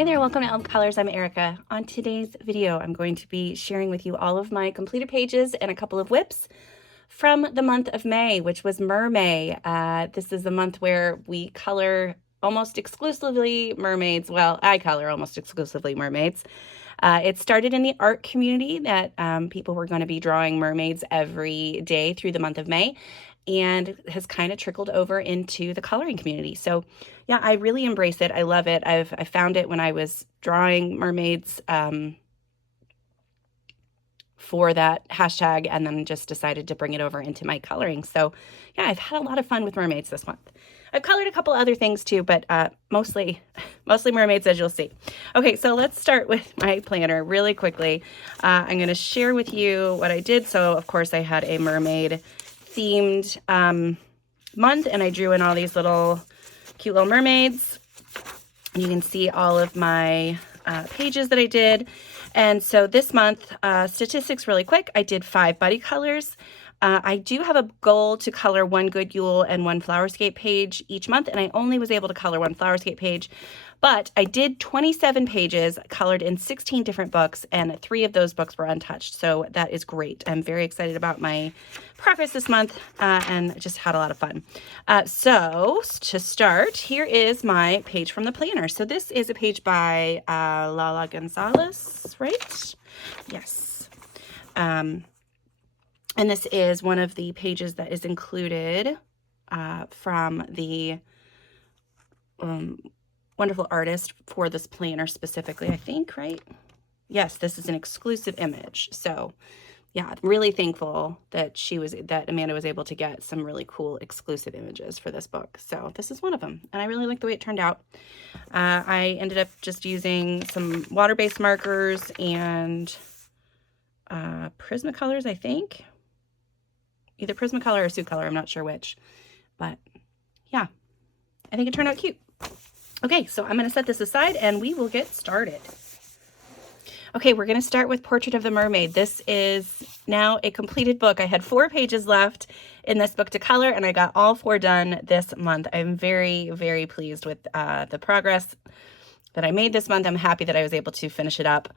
Hi there, welcome to Elm Colors. I'm Erica. On today's video, I'm going to be sharing with you all of my completed pages and a couple of whips from the month of May, which was Mermay. This is the month where we color almost exclusively mermaids. Well, I color almost exclusively mermaids. It started in the art community that people were going to be drawing mermaids every day through the month of May, and has kind of trickled over into the coloring community. So yeah, I really embrace it. I love it. I found it when I was drawing mermaids for that hashtag, and then just decided to bring it over into my coloring. So yeah, I've had a lot of fun with mermaids this month. I've colored a couple other things too, but mostly mermaids, as you'll see. Okay, so let's start with my planner really quickly. I'm going to share with you what I did. So of course I had a mermaid themed month, and I drew in all these little cute little mermaids. You can see all of my pages that I did. And so this month, statistics really quick, I did 5 buddy colors. I do have a goal to color 1 Good Yule and 1 Flowerscape page each month, and I only was able to color 1 Flowerscape page, but I did 27 pages colored in 16 different books, and 3 of those books were untouched, so that is great. I'm very excited about my progress this month, and just had a lot of fun. So to start, here is my page from the planner. So this is a page by Lala Gonzalez, right? Yes. And this is one of the pages that is included from the wonderful artist for this planner specifically, I think, right? Yes, this is an exclusive image. So yeah, I'm really thankful that Amanda was able to get some really cool exclusive images for this book. So this is one of them, and I really like the way it turned out. I ended up just using some water-based markers and Prismacolors, I think. Either Prismacolor or Sucolor, I'm not sure which. But yeah, I think it turned out cute. Okay, so I'm going to set this aside and we will get started. Okay, we're going to start with Portrait of the Mermaid. This is now a completed book. I had 4 pages left in this book to color, and I got all 4 done this month. I'm very, very pleased with the progress that I made this month. I'm happy that I was able to finish it up.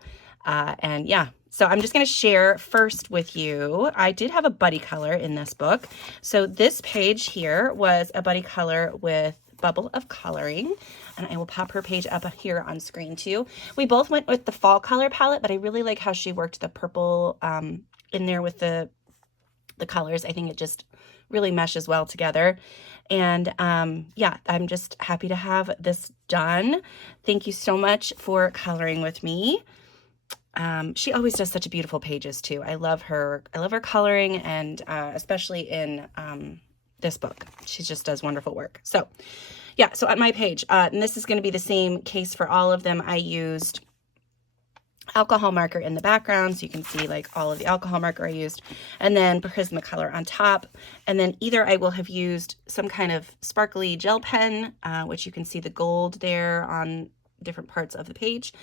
And yeah, so I'm just going to share first with you. I did have a buddy color in this book. So this page here was a buddy color with Bubble of Coloring, and I will pop her page up here on screen too. We both went with the fall color palette, but I really like how she worked the purple in there with the colors. I think it just really meshes well together. And yeah, I'm just happy to have this done. Thank you so much for coloring with me. She always does such beautiful pages too. I love her coloring, and especially in this book. She just does wonderful work. So yeah, so on my page, and this is going to be the same case for all of them, I used alcohol marker in the background, so you can see like all of the alcohol marker I used, and then Prismacolor on top. And then either I will have used some kind of sparkly gel pen, which you can see the gold there on different parts of the page,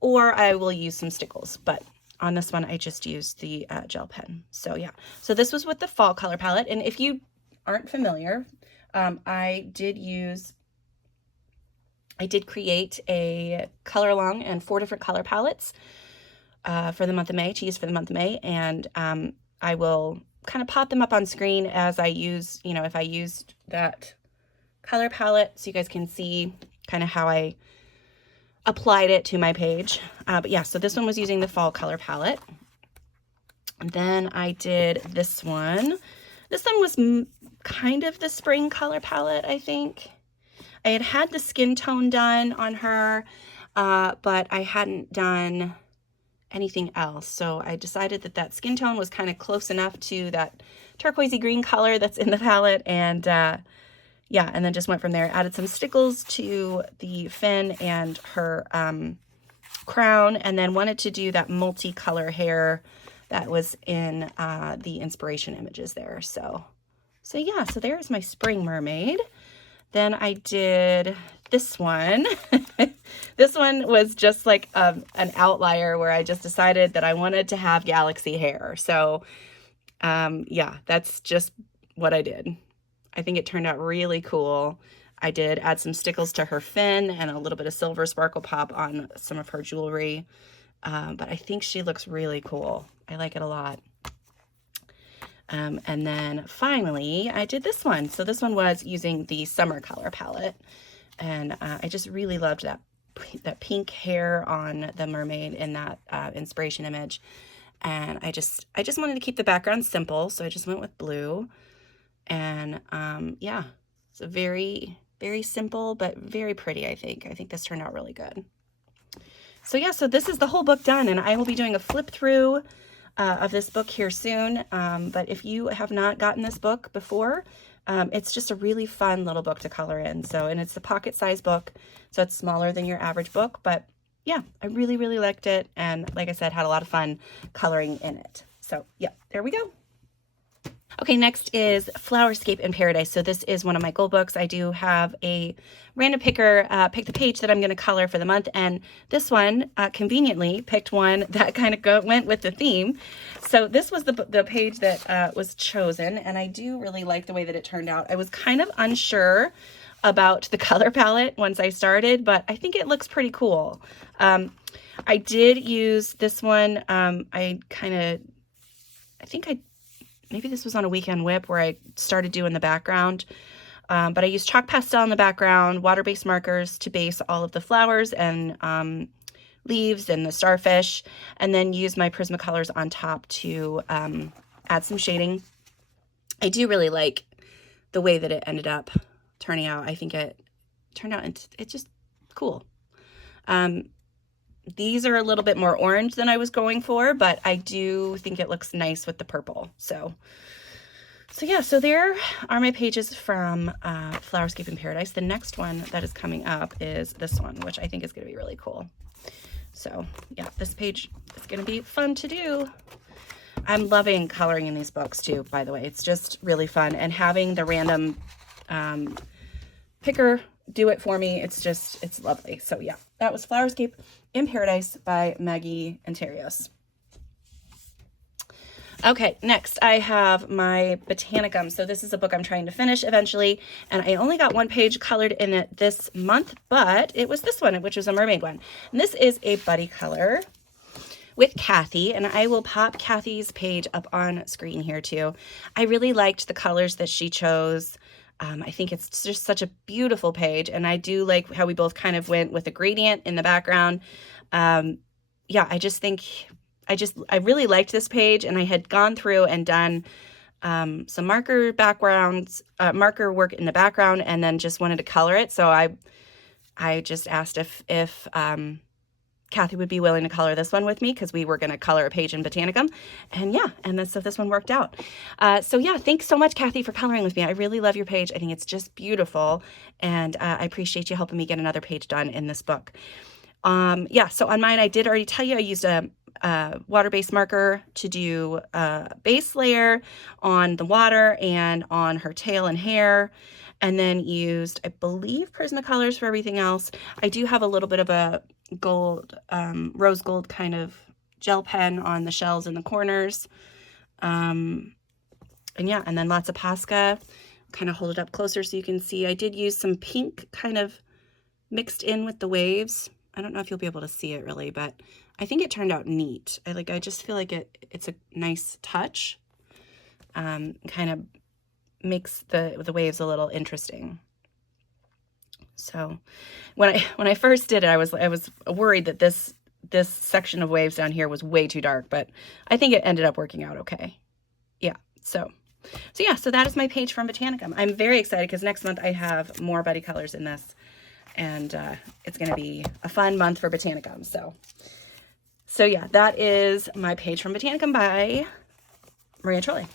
or I will use some stickles, but on this one I just used the gel pen. So yeah, so this was with the fall color palette. And if you aren't familiar, I did create a color along and 4 different color palettes for the month of May, to use for the month of May, and I will kind of pop them up on screen as I use, if I used that color palette, so you guys can see kind of how I applied it to my page. But yeah, so this one was using the fall color palette. And then I did this one. This one was kind of the spring color palette, I think. I had the skin tone done on her, but I hadn't done anything else. So I decided that skin tone was kind of close enough to that turquoisey green color that's in the palette, and yeah, and then just went from there. Added some stickles to the fin and her crown, and then wanted to do that multicolor hair that was in the inspiration images there. So yeah, so there's my spring mermaid. Then I did this one. This one was just like an outlier where I just decided that I wanted to have galaxy hair. So yeah, that's just what I did. I think it turned out really cool. I did add some stickles to her fin and a little bit of silver sparkle pop on some of her jewelry. But I think she looks really cool. I like it a lot. And then finally, I did this one. So this one was using the Summer Color palette. And I just really loved that pink hair on the mermaid in that inspiration image. And I just wanted to keep the background simple, so I just went with blue. And yeah, it's a very, very simple, but very pretty, I think. I think this turned out really good. So yeah, so this is the whole book done, and I will be doing a flip through of this book here soon. But if you have not gotten this book before, it's just a really fun little book to color in. So, and it's a pocket size book, so it's smaller than your average book, but yeah, I really, really liked it. And like I said, had a lot of fun coloring in it. So yeah, there we go. Okay, next is Flowerscape in Paradise. So this is one of my goal books. I do have a random picker pick the page that I'm going to color for the month, and this one conveniently picked one that kind of went with the theme. So this was the page that was chosen, and I do really like the way that it turned out. I was kind of unsure about the color palette once I started, but I think it looks pretty cool. I did use this one. Maybe this was on a weekend whip where I started doing the background. But I used chalk pastel in the background, water-based markers to base all of the flowers and leaves and the starfish, and then used my Prismacolors on top to add some shading. I do really like the way that it ended up turning out. I think it turned out, it's just cool. These are a little bit more orange than I was going for, but I do think it looks nice with the purple. So yeah, so there are my pages from Flowerscape in Paradise. The next one that is coming up is this one, which I think is going to be really cool. So yeah, this page is going to be fun to do. I'm loving coloring in these books too, by the way. It's just really fun. And having the random picker do it for me, it's lovely. So yeah, that was Flowerscape in Paradise by Maggie Interios. Okay, next I have my Botanicum. So this is a book I'm trying to finish eventually, and I only got one page colored in it this month, but it was this one, which was a mermaid one. And this is a buddy color with Kathy, and I will pop Kathy's page up on screen here too. I really liked the colors that she chose. I think it's just such a beautiful page, and I do like how we both kind of went with a gradient in the background. Yeah, I really liked this page, and I had gone through and done some marker work in the background, and then just wanted to color it. So I just asked if Kathy would be willing to color this one with me, because we were going to color a page in Botanicum. And yeah, and so this one worked out. So yeah, thanks so much, Kathy, for coloring with me. I really love your page. I think it's just beautiful, and I appreciate you helping me get another page done in this book. Yeah, so on mine, I did already tell you I used a water-based marker to do a base layer on the water and on her tail and hair, and then used, I believe, Prismacolors for everything else. I do have a little bit of a gold, rose gold kind of gel pen on the shells in the corners. And yeah, and then lots of Posca. Kind of hold it up closer so you can see. I did use some pink kind of mixed in with the waves. I don't know if you'll be able to see it really, but I think it turned out neat. I just feel like it's a nice touch. Kind of makes the waves a little interesting. So when I first did it, I was worried that this section of waves down here was way too dark, but I think it ended up working out okay. Yeah. So yeah, so that is my page from Botanicum. I'm very excited because next month I have more buddy colors in this, and it's going to be a fun month for Botanicum. So yeah, that is my page from Botanicum by Maria Trolle.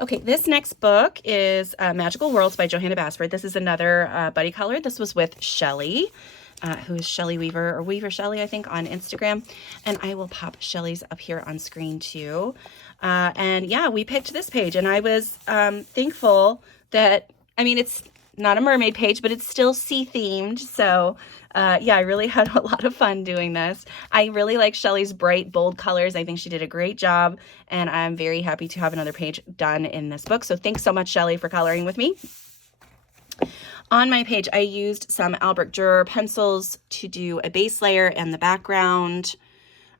Okay, this next book is Magical Worlds by Johanna Basford. This is another buddy color. This was with Shelly, who is Shelly Weaver, or Weaver Shelly, I think, on Instagram. And I will pop Shelly's up here on screen too. And yeah, we picked this page, and I was thankful that, I mean, it's not a mermaid page, but it's still sea themed. So yeah, I really had a lot of fun doing this. I really like Shelly's bright, bold colors. I think she did a great job, and I'm very happy to have another page done in this book. So thanks so much, Shelly, for coloring with me. On my page, I used some Albrecht Dürer pencils to do a base layer and the background.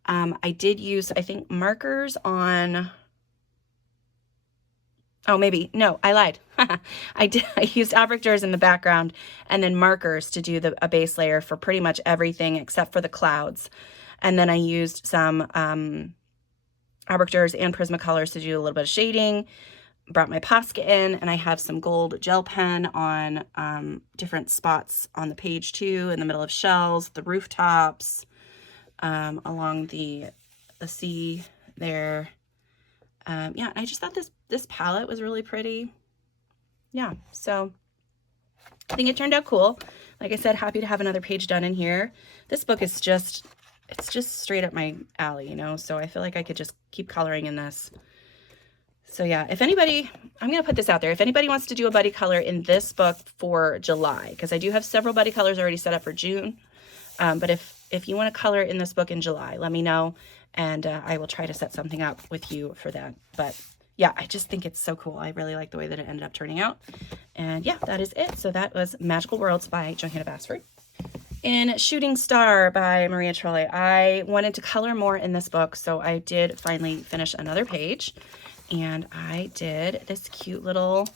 I did use, I think, markers on... Oh, maybe. No, I lied. I used Albrecht Dürers in the background and then markers to do a base layer for pretty much everything except for the clouds. And then I used some Albrecht Dürers and Prismacolors to do a little bit of shading. Brought my Posca in, and I have some gold gel pen on different spots on the page too, in the middle of shells, the rooftops, along the sea there. Yeah, I just thought this palette was really pretty. Yeah, so I think it turned out cool. Like I said, happy to have another page done in here. This book is just, it's just straight up my alley, you know, so I feel like I could just keep coloring in this. So yeah, if anybody, I'm going to put this out there. If anybody wants to do a buddy color in this book for July, because I do have several buddy colors already set up for June. But if you want to color in this book in July, let me know. And I will try to set something up with you for that. But yeah, I just think it's so cool. I really like the way that it ended up turning out. And yeah, that is it. So that was Magical Worlds by Johanna Basford. In Shooting Star by Maria Trolle, I wanted to color more in this book. So I did finally finish another page. And I did this cute little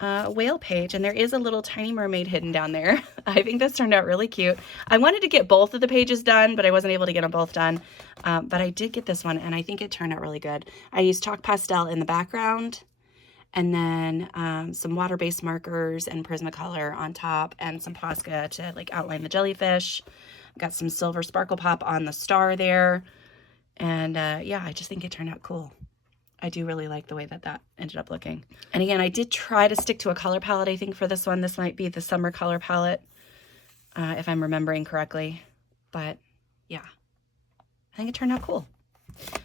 whale page, and there is a little tiny mermaid hidden down there. I think this turned out really cute. I wanted to get both of the pages done, but I wasn't able to get them both done. But I did get this one, and I think it turned out really good. I used chalk pastel in the background, and then some water-based markers and Prismacolor on top, and some Posca to like outline the jellyfish. Got some silver sparkle pop on the star there, and yeah, I just think it turned out cool. I do really like the way that that ended up looking. And again, I did try to stick to a color palette, I think, for this one. This might be the summer color palette, if I'm remembering correctly. But yeah, I think it turned out cool.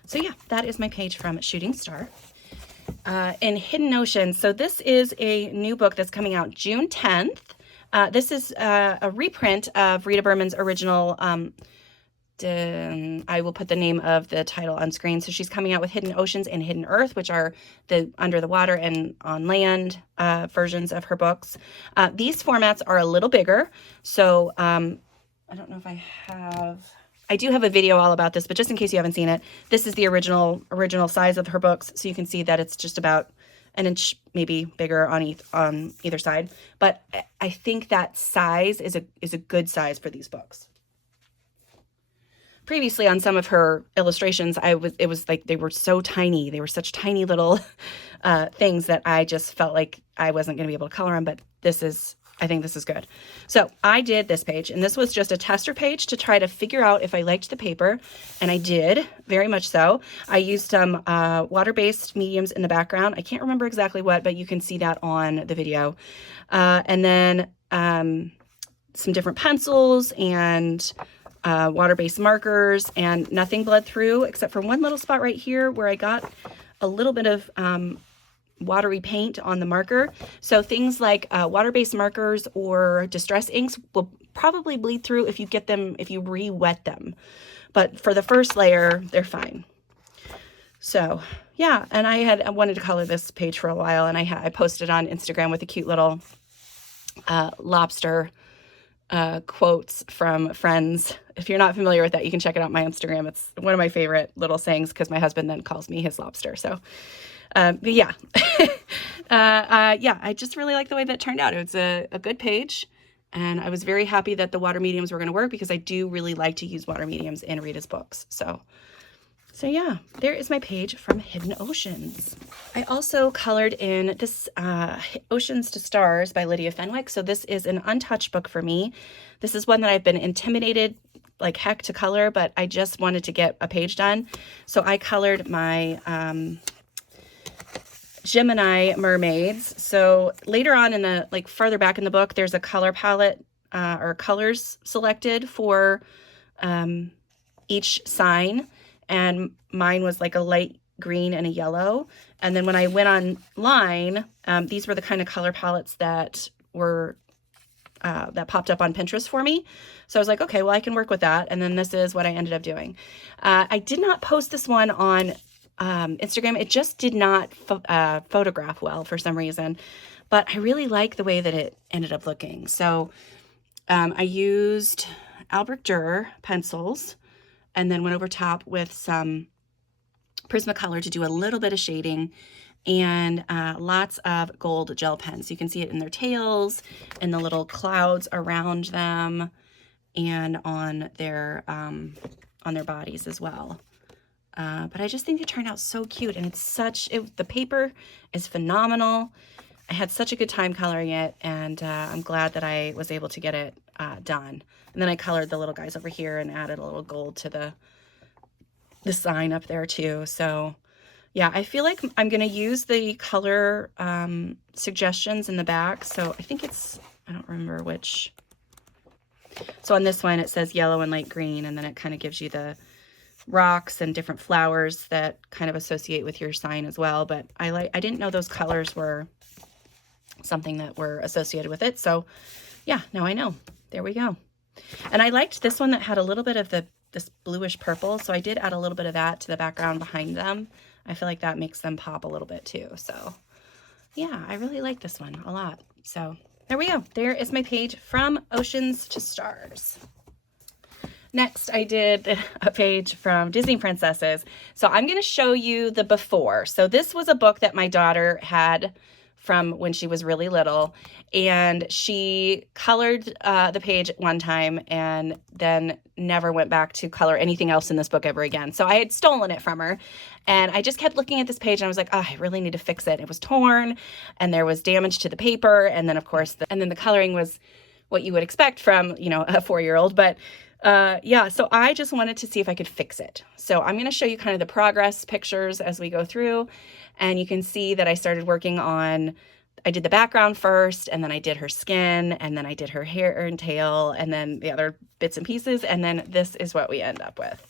So yeah, that is my page from Shooting Star. In Hidden Oceans, so this is a new book that's coming out June 10th. This is a reprint of Rita Berman's original I will put the name of the title on screen. So she's coming out with Hidden Oceans and Hidden Earth, which are the under the water and on land versions of her books. These formats are a little bigger. So I don't know if I do have a video all about this, but just in case you haven't seen it, this is the original size of her books. So you can see that it's just about an inch maybe bigger on either side. But I think that size is a good size for these books. Previously on some of her illustrations, it was like they were so tiny. They were such tiny little things that I just felt like I wasn't going to be able to color them, but I think this is good. So I did this page, and this was just a tester page to try to figure out if I liked the paper, and I did, very much so. I used some water-based mediums in the background. I can't remember exactly what, but you can see that on the video. And then some different pencils and water-based markers, and nothing bled through except for one little spot right here where I got a little bit of watery paint on the marker. So things like water-based markers or distress inks will probably bleed through if you re-wet them. But for the first layer, they're fine. So yeah, and I wanted to color this page for a while, and I posted on Instagram with a cute little lobster quotes from Friends. If you're not familiar with that, you can check it out on my Instagram. It's one of my favorite little sayings because my husband then calls me his lobster. So, but yeah, yeah, I just really like the way that turned out. It was a good page, and I was very happy that the water mediums were going to work because I do really like to use water mediums in Rita's books. So yeah, there is my page from Hidden Oceans. I also colored in this Oceans to Stars by Lydia Fenwick. So this is an untouched book for me. This is one that I've been intimidated like heck to color, but I just wanted to get a page done. So I colored my Gemini mermaids. So later on in the, like farther back in the book, there's a color palette or colors selected for each sign. And mine was like a light green and a yellow. And then when I went online, these were the kind of color palettes that were that popped up on Pinterest for me. So I was like, okay, well, I can work with that. And then this is what I ended up doing. I did not post this one on Instagram. It just did not photograph well for some reason. but I really like the way that it ended up looking. So I used Albrecht Dürer pencils and then went over top with some Prismacolor to do a little bit of shading, and lots of gold gel pens. You can see it in their tails and the little clouds around them and on their bodies as well. But I just think it turned out so cute, and the paper is phenomenal. I had such a good time coloring it, and I'm glad that I was able to get it done. And then I colored the little guys over here and added a little gold to the sign up there too. So yeah, I feel like I'm going to use the color suggestions in the back. So I think I don't remember which. So on this one, it says yellow and light green, and then it kind of gives you the rocks and different flowers that kind of associate with your sign as well. But I didn't know those colors were something that were associated with it. So yeah, now I know. There we go. And I liked this one that had a little bit of this bluish purple. So I did add a little bit of that to the background behind them. I feel like that makes them pop a little bit too. So yeah, I really like this one a lot. So there we go. There is my page from Oceans to Stars. Next, I did a page from Disney Princesses. So I'm going to show you the before. So this was a book that my daughter had from when she was really little, and she colored the page one time and then never went back to color anything else in this book ever again. So I had stolen it from her, and I just kept looking at this page and I was like, oh, I really need to fix it. It was torn and there was damage to the paper, and then of course the coloring was what you would expect from, you know, a 4-year-old. But yeah, so I just wanted to see if I could fix it. So I'm going to show you kind of the progress pictures as we go through, and you can see that I started working on, I did the background first, and then I did her skin, and then I did her hair and tail, and then the other bits and pieces, and then this is what we end up with.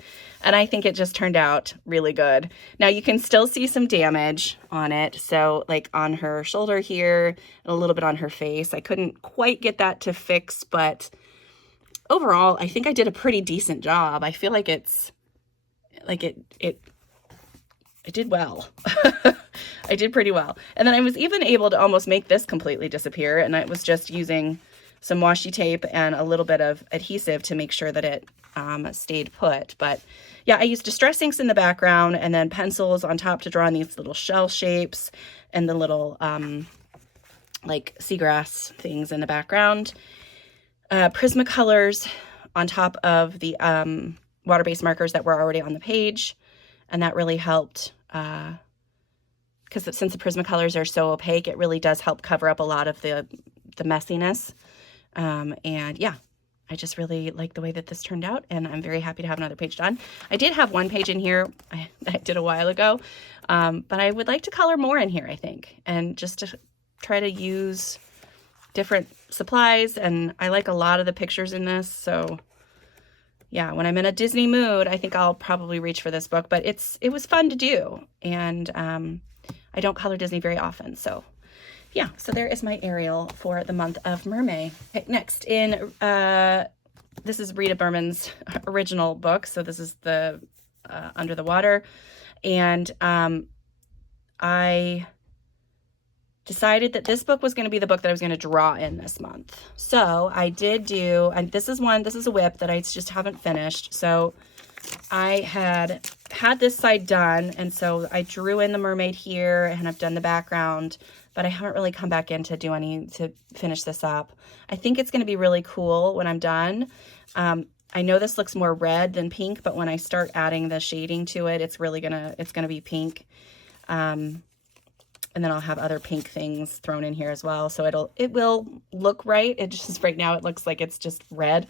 And I think it just turned out really good. Now you can still see some damage on it. So like on her shoulder here, and a little bit on her face. I couldn't quite get that to fix, but overall, I think I did a pretty decent job. I feel like it did well. I did pretty well. And then I was even able to almost make this completely disappear, and I was just using some washi tape and a little bit of adhesive to make sure that it stayed put. But yeah, I used distress inks in the background and then pencils on top to draw on these little shell shapes and the little like seagrass things in the background. Prismacolors on top of the water-based markers that were already on the page, and that really helped because since the Prismacolors are so opaque, it really does help cover up a lot of the messiness. And yeah, I just really like the way that this turned out, and I'm very happy to have another page done. I did have one page in here I did a while ago, but I would like to color more in here, I think, and just to try to use different supplies. And I like a lot of the pictures in this, so yeah, when I'm in a Disney mood, I think I'll probably reach for this book. But it was fun to do, and I don't color Disney very often, so yeah. So there is my Ariel for the month of Mermay. Okay, next this is Rita Berman's original book, so this is the Under the Water, and I decided that this book was going to be the book that I was going to draw in this month. So I did do, and this is a whip that I just haven't finished. So I had this side done, and so I drew in the mermaid here, and I've done the background, but I haven't really come back in to finish this up. I think it's going to be really cool when I'm done. I know this looks more red than pink, but when I start adding the shading to it, it's gonna be pink. And then I'll have other pink things thrown in here as well. So it will look right. It just, right now it looks like it's just red.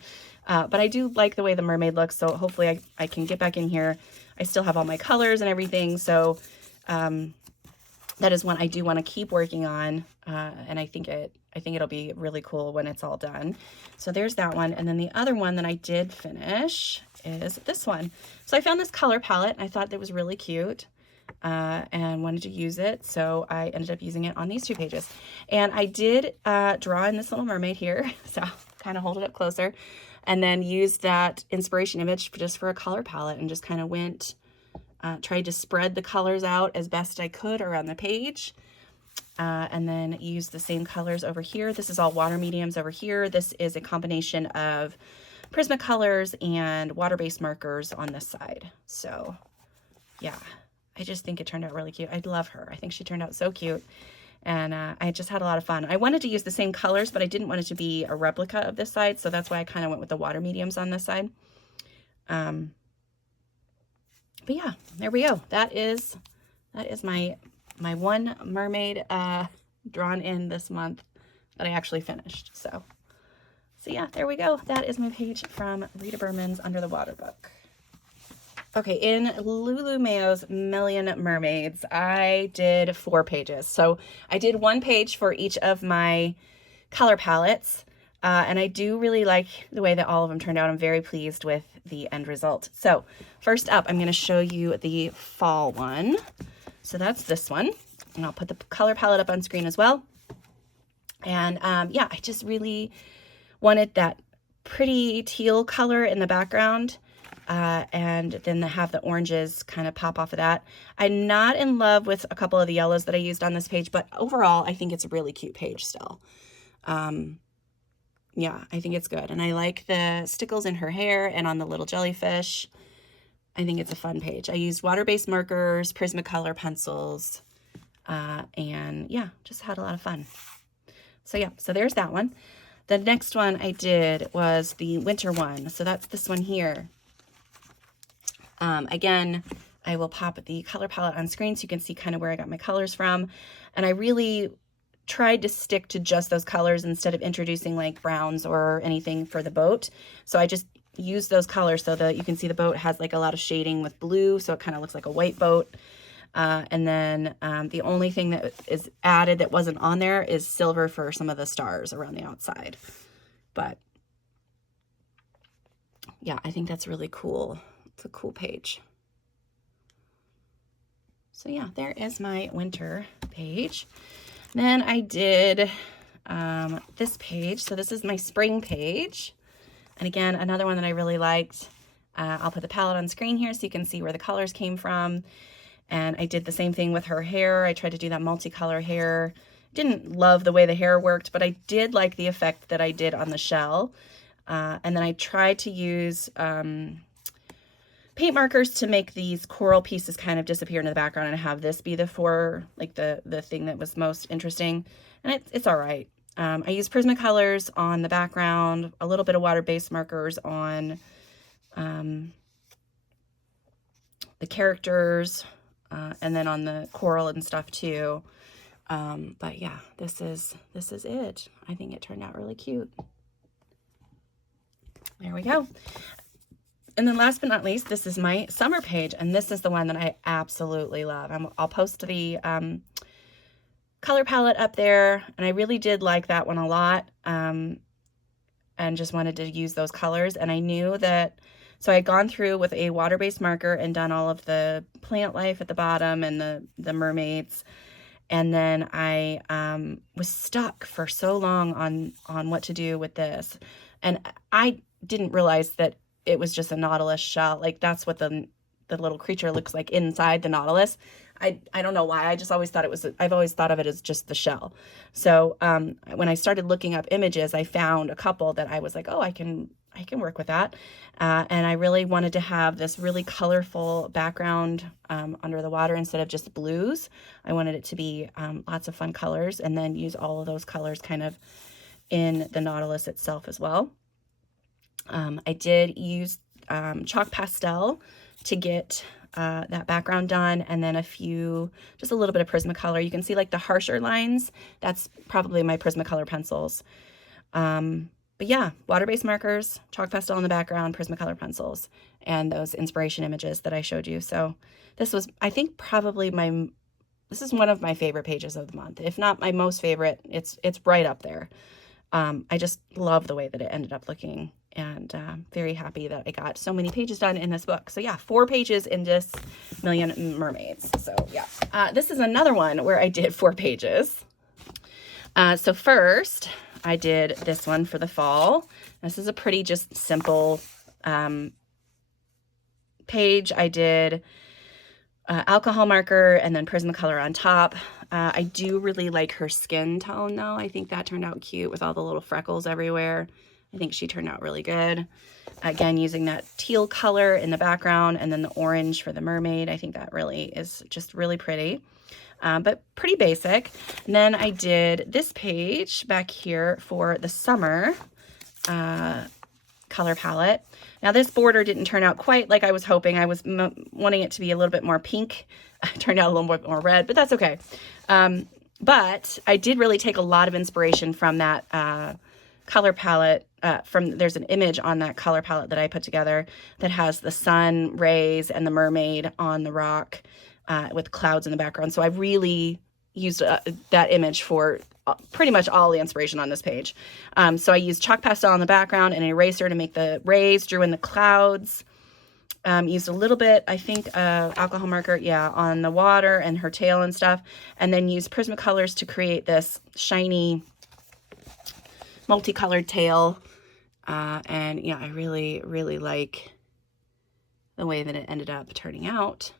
But I do like the way the mermaid looks. So hopefully I can get back in here. I still have all my colors and everything. So that is one I do want to keep working on. And I think it'll be really cool when it's all done. So there's that one. And then the other one that I did finish is this one. So I found this color palette, and I thought that was really cute. And wanted to use it, so I ended up using it on these 2 pages. And I did draw in this little mermaid here, so I'll kind of hold it up closer, and then used that inspiration image just for a color palette, and just kind of tried to spread the colors out as best I could around the page. And then use the same colors over here. This is all water mediums over here. This is a combination of Prismacolors and water-based markers on this side. So yeah, I just think it turned out really cute. I love her. I think she turned out so cute. And I just had a lot of fun. I wanted to use the same colors, but I didn't want it to be a replica of this side. So that's why I kind of went with the water mediums on this side. But yeah, there we go. That is my one mermaid drawn in this month that I actually finished. So yeah, there we go. That is my page from Rita Berman's Under the Water book. Okay, in Lulu Mayo's Million Mermaids, I did 4 pages. So I did 1 page for each of my color palettes, and I do really like the way that all of them turned out. I'm very pleased with the end result. So first up, I'm going to show you the fall one. So that's this one, and I'll put the color palette up on screen as well. And yeah, I just really wanted that pretty teal color in the background. And then have the oranges kind of pop off of that. I'm not in love with a couple of the yellows that I used on this page, but overall, I think it's a really cute page still. Yeah, I think it's good. And I like the stickles in her hair and on the little jellyfish. I think it's a fun page. I used water-based markers, Prismacolor pencils, and yeah, just had a lot of fun. So yeah, so there's that one. The next one I did was the winter one. So that's this one here. Again, I will pop the color palette on screen so you can see kind of where I got my colors from. And I really tried to stick to just those colors instead of introducing like browns or anything for the boat. So I just used those colors so that you can see the boat has like a lot of shading with blue, so it kind of looks like a white boat. And then the only thing that is added that wasn't on there is silver for some of the stars around the outside. But yeah, I think that's really cool. It's a cool page. So yeah, there is my winter page. Then I did this page. So this is my spring page. And again, another one that I really liked. I'll put the palette on screen here so you can see where the colors came from. And I did the same thing with her hair. I tried to do that multicolor hair. Didn't love the way the hair worked, but I did like the effect that I did on the shell. And then I tried to use paint markers to make these coral pieces kind of disappear into the background and have this be the the thing that was most interesting. And it's all right. I used Prismacolors on the background, a little bit of water-based markers on the characters, and then on the coral and stuff too. But yeah, this is it. I think it turned out really cute. There we go. And then last but not least, this is my summer page, and this is the one that I absolutely love. I'll post the color palette up there, and I really did like that one a lot, and just wanted to use those colors. And I knew that, so I had gone through with a water-based marker and done all of the plant life at the bottom and the mermaids, and then I was stuck for so long on what to do with this, and I didn't realize that it was just a nautilus shell. Like that's what the little creature looks like inside the nautilus. I don't know why. I just always thought I've always thought of it as just the shell. So when I started looking up images, I found a couple that I was like, oh, I can work with that. And I really wanted to have this really colorful background under the water instead of just blues. I wanted it to be lots of fun colors, and then use all of those colors kind of in the nautilus itself as well. I did use chalk pastel to get that background done, and then just a little bit of Prismacolor. You can see like the harsher lines. That's probably my Prismacolor pencils. But yeah, water-based markers, chalk pastel in the background, Prismacolor pencils, and those inspiration images that I showed you. So this was, I think, probably this is one of my favorite pages of the month. If not my most favorite, it's right up there. I just love the way that it ended up looking, and very happy that I got so many pages done in this book. So yeah, 4 pages in this Million Mermaids. So yeah, this is another one where I did 4 pages. So first I did this one for the fall. This is a pretty just simple page. I did alcohol marker and then Prismacolor on top. I do really like her skin tone though. I think that turned out cute with all the little freckles everywhere. I think she turned out really good. Again, using that teal color in the background and then the orange for the mermaid. I think that really is just really pretty, but pretty basic. And then I did this page back here for the summer color palette. Now this border didn't turn out quite like I was hoping. I was wanting it to be a little bit more pink. It turned out a little bit more red, but that's okay. But I did really take a lot of inspiration from that color palette. There's an image on that color palette that I put together that has the sun rays and the mermaid on the rock with clouds in the background. So I really used that image for pretty much all the inspiration on this page. So I used chalk pastel on the background and an eraser to make the rays, drew in the clouds, used a little bit, I think, alcohol marker, yeah, on the water and her tail and stuff, and then used Prismacolors to create this shiny multicolored tail. And yeah, I really, really like the way that it ended up turning out.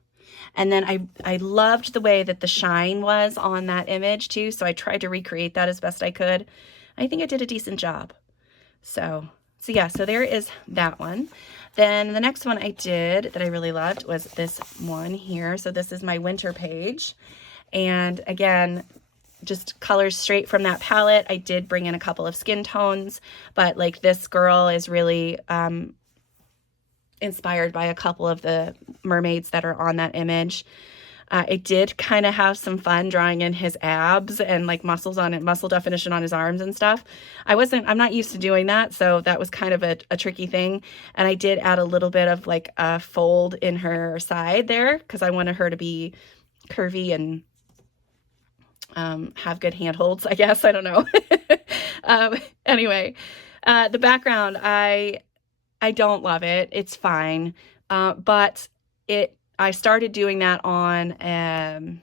And then I loved the way that the shine was on that image too. So I tried to recreate that as best I could. I think I did a decent job. So yeah, so there is that one. Then the next one I did that I really loved was this one here. So this is my winter page. And again, just colors straight from that palette. I did bring in a couple of skin tones, but like this girl is really inspired by a couple of the mermaids that are on that image. I did kind of have some fun drawing in his abs and like muscles on it, muscle definition on his arms and stuff. I'm not used to doing that, so that was kind of a tricky thing. And I did add a little bit of like a fold in her side there because I wanted her to be curvy and have good handholds, I guess. I don't know. Anyway, the background, I don't love it. It's fine. But I started doing that on, I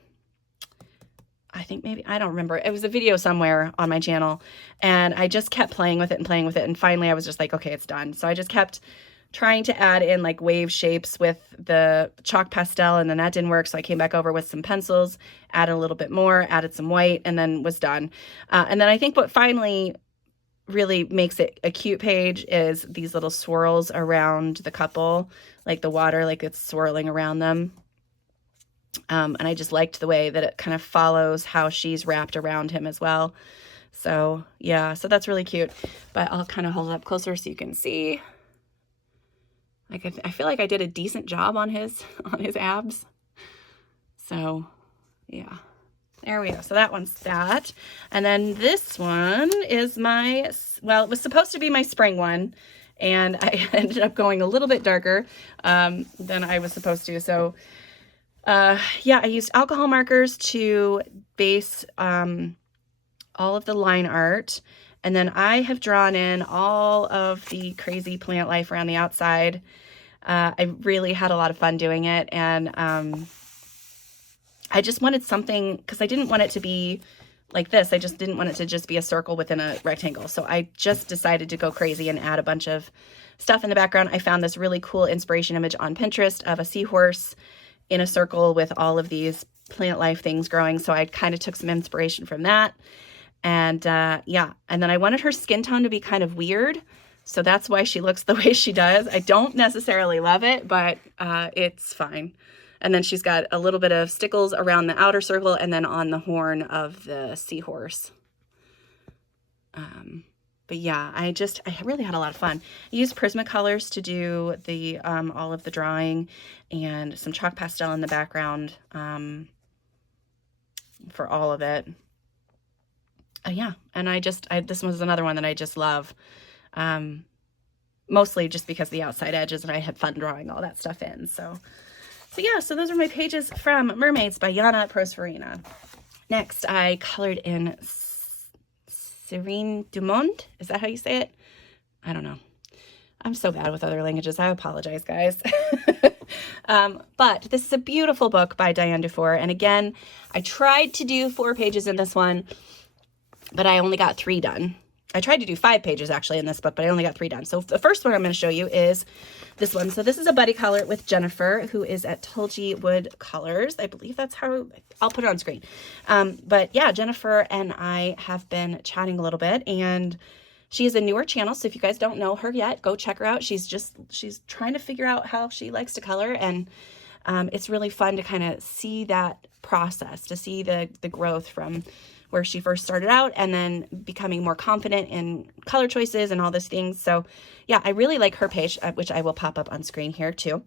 think maybe, I don't remember. It was a video somewhere on my channel, and I just kept playing with it. And finally I was just like, okay, it's done. So I just kept trying to add in like wave shapes with the chalk pastel, and then that didn't work. So I came back over with some pencils, added a little bit more, added some white, and then was done. And then I think what finally really makes it a cute page is these little swirls around the couple, like the water, like it's swirling around them. And I just liked the way that it kind of follows how she's wrapped around him as well. So yeah, so that's really cute. But I'll kind of hold it up closer so you can see. Like I feel like I did a decent job on his abs. So yeah. There we go. So that one's that. And then this one is well, it was supposed to be my spring one, and I ended up going a little bit darker than I was supposed to. So yeah, I used alcohol markers to base all of the line art. And then I have drawn in all of the crazy plant life around the outside. I really had a lot of fun doing it. And I just wanted something, because I didn't want it to be like this. I just didn't want it to just be a circle within a rectangle. So I just decided to go crazy and add a bunch of stuff in the background. I found this really cool inspiration image on Pinterest of a seahorse in a circle with all of these plant life things growing. So I kind of took some inspiration from that. And yeah, and then I wanted her skin tone to be kind of weird. So that's why she looks the way she does. I don't necessarily love it, but it's fine. And then she's got a little bit of stickles around the outer circle and then on the horn of the seahorse. But yeah, I really had a lot of fun. I used Prismacolors to do the all of the drawing, and some chalk pastel in the background for all of it. Yeah, and this was another one that I just love. Mostly just because of the outside edges, and I had fun drawing all that stuff in. So yeah, so those are my pages from Mermaids by Jana Prosperina. Next, I colored in Serene Dumont. Is that how you say it? I don't know. I'm so bad with other languages. I apologize, guys. But this is a beautiful book by Diane Dufour. And again, I tried to do 4 pages in this one, but I only got 3 done. I tried to do 5 pages actually in this book, but I only got 3 done. So the first one I'm going to show you is this one. So this is a buddy color with Jennifer, who is at Tulgey Wood Colors. I believe that's how, I'll put it on screen. But yeah, Jennifer and I have been chatting a little bit, and she is a newer channel. So if you guys don't know her yet, go check her out. She's trying to figure out how she likes to color, and it's really fun to kind of see that process, to see the growth from where she first started out and then becoming more confident in color choices and all those things. So yeah, I really like her page, which I will pop up on screen here too.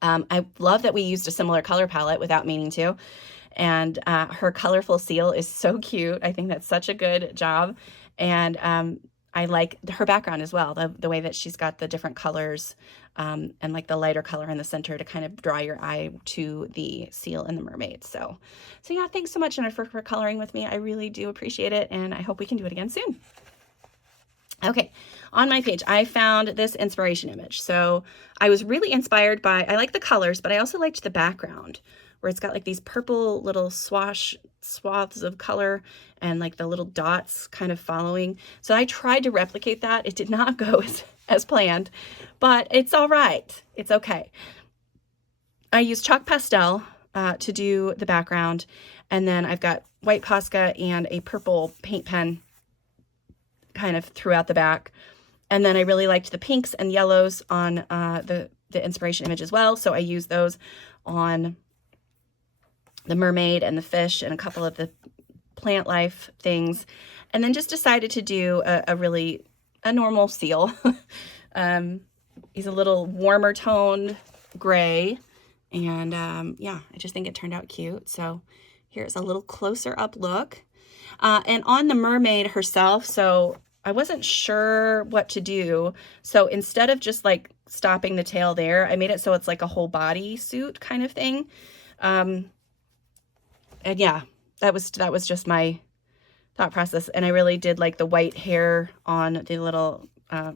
I love that we used a similar color palette without meaning to. And her colorful seal is so cute. I think that's such a good job. And I like her background as well, the way that she's got the different colors and like the lighter color in the center to kind of draw your eye to the seal and the mermaid. So yeah, thanks so much, Jennifer, for coloring with me. I really do appreciate it, and I hope we can do it again soon. Okay, on my page, I found this inspiration image. So I was really inspired by, I like the colors, but I also liked the background, where it's got like these purple little swaths of color and like the little dots kind of following. So I tried to replicate that. It did not go as planned, but it's all right. It's okay. I used chalk pastel to do the background, and then I've got white Posca and a purple paint pen kind of throughout the back. And then I really liked the pinks and yellows on the inspiration image as well. So I used those on the mermaid and the fish and a couple of the plant life things, and then just decided to do a normal seal. He's a little warmer toned gray, and yeah, I just think it turned out cute. So here's a little closer up look, and on the mermaid herself. So I wasn't sure what to do, so instead of just like stopping the tail there, I made it so it's like a whole body suit kind of thing. And yeah, that was just my thought process. And I really did like the white hair on the little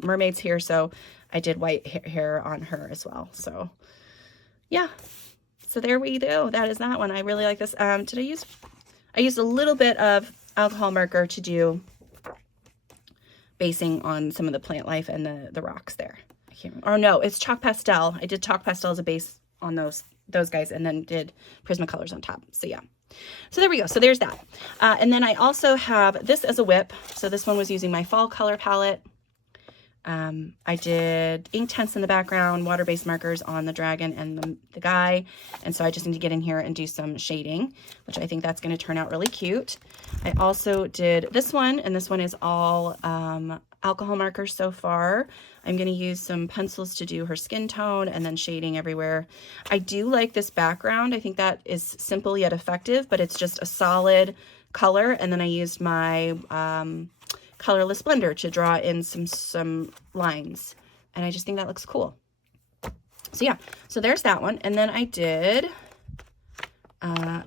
mermaids here. So I did white hair on her as well. So yeah, so there we go. That is that one. I really like this. I used a little bit of alcohol marker to do basing on some of the plant life and the rocks there. I can't remember. Oh no, it's chalk pastel. I did chalk pastel as a base on those guys, and then did Prismacolors on top. So yeah. So there we go. So there's that. And then I also have this as a whip. So this one was using my fall color palette. I did Inktense in the background, water-based markers on the dragon and the guy. And so I just need to get in here and do some shading, which I think that's going to turn out really cute. I also did this one, and this one is all alcohol markers so far. I'm going to use some pencils to do her skin tone and then shading everywhere. I do like this background. I think that is simple yet effective, but it's just a solid color. And then I used my colorless blender to draw in some lines, and I just think that looks cool. So yeah, so there's that one. And then I did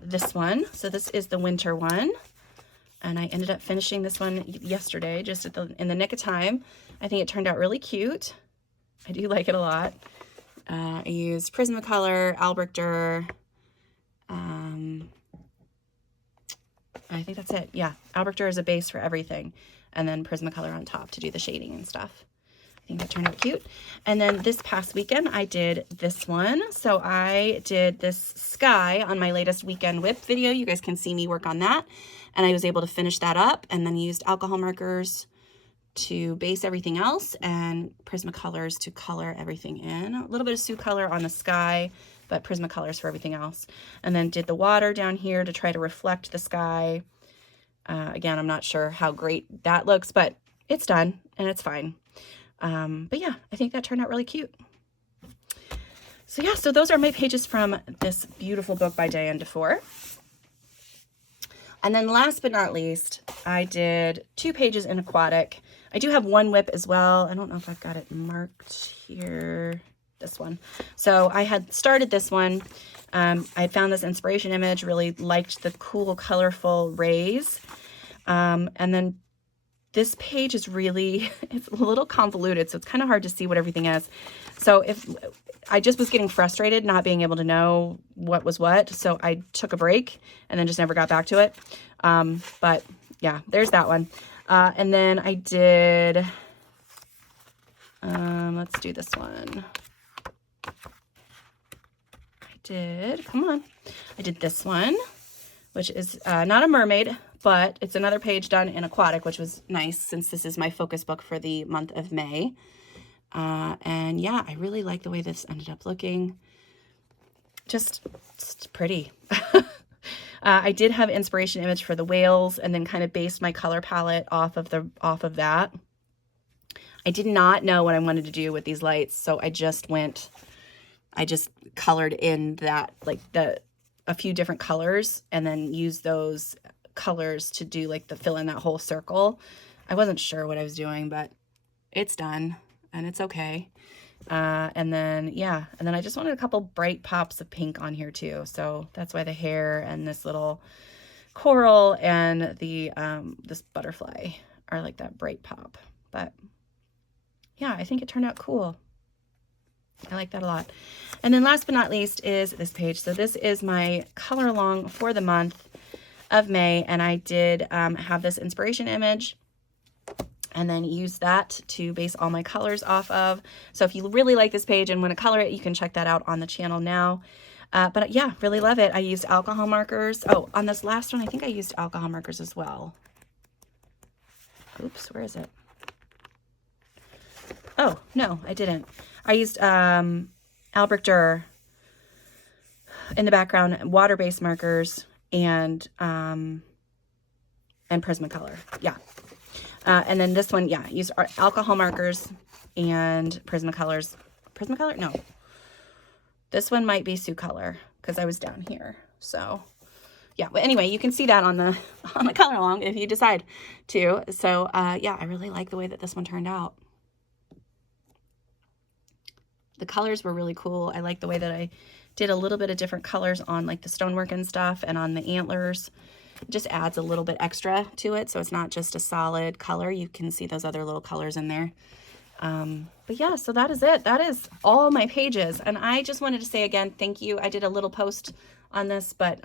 this one. So this is the winter one, and I ended up finishing this one yesterday, just in the nick of time. I think it turned out really cute. I do like it a lot. I used Prismacolor, Albrecht Dürer. I think that's it. Yeah, Albrecht Dürer is a base for everything, and then Prismacolor on top to do the shading and stuff. I think that turned out cute. And then this past weekend, I did this one. So I did this sky on my latest weekend whip video. You guys can see me work on that. And I was able to finish that up, and then used alcohol markers to base everything else and Prismacolors to color everything in. A little bit of Sioux color on the sky, but Prismacolors for everything else. And then did the water down here to try to reflect the sky. Again, I'm not sure how great that looks, but it's done and it's fine. But yeah, I think that turned out really cute. So yeah, so those are my pages from this beautiful book by Diane Dufour. And then last but not least, I did 2 pages in aquatic. I do have one whip as well. I don't know if I've got it marked here. This one. So I had started this one. I found this inspiration image, really liked the cool, colorful rays. And then this page is really, it's a little convoluted, so it's kind of hard to see what everything is. So if I just was getting frustrated not being able to know what was what, so I took a break and then just never got back to it. But yeah, there's that one. And then I did, let's do this one. I did this one, which is not a mermaid, but it's another page done in aquatic, which was nice since this is my focus book for the month of May. And yeah, I really like the way this ended up looking. Just pretty. I did have inspiration image for the whales and then kind of based my color palette off of that. I did not know what I wanted to do with these lights, so I just colored in that, like a few different colors, and then used those colors to do like the fill in that whole circle. I wasn't sure what I was doing, but it's done and it's okay. And then, yeah, and then I just wanted a couple bright pops of pink on here too. So that's why the hair and this little coral and the, this butterfly are like that bright pop. But yeah, I think it turned out cool. I like that a lot. And then last but not least is this page. So this is my color along for the month of May. And I did have this inspiration image and then use that to base all my colors off of. So if you really like this page and want to color it, you can check that out on the channel now. But yeah, really love it. I used alcohol markers. Oh, on this last one, I think I used alcohol markers as well. Oops, where is it? Oh, no, I didn't. I used Albrecht Dürer in the background, water-based markers, and Prismacolor. Yeah. And then this one, yeah, used alcohol markers and Prismacolors. Prismacolor? No. This one might be Sucolor because I was down here. So, yeah. But anyway, you can see that on the color along if you decide to. So, yeah, I really like the way that this one turned out. The colors were really cool. I like the way that I did a little bit of different colors on like the stonework and stuff and on the antlers. It just adds a little bit extra to it, so it's not just a solid color. You can see those other little colors in there. But yeah, so that is it. That is all my pages. And I just wanted to say again, thank you. I did a little post on this, but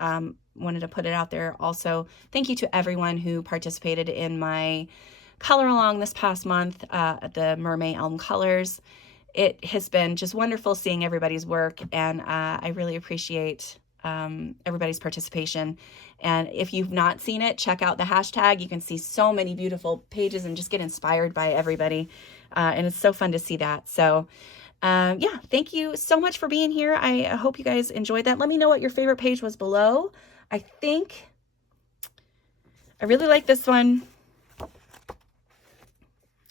wanted to put it out there also. Thank you to everyone who participated in my color along this past month at the Mermaid Elm Colors. It has been just wonderful seeing everybody's work, and I really appreciate everybody's participation. And if you've not seen it, check out the hashtag. You can see so many beautiful pages and just get inspired by everybody. And it's so fun to see that. So yeah, thank you so much for being here. I hope you guys enjoyed that. Let me know what your favorite page was below. I really like this one.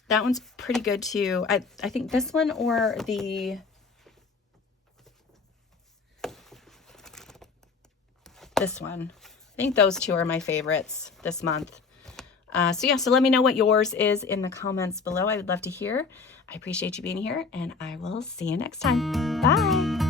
That one's pretty good too. I think this one or this one. I think those two are my favorites this month. So yeah, so let me know what yours is in the comments below. I would love to hear. I appreciate you being here, and I will see you next time. Bye.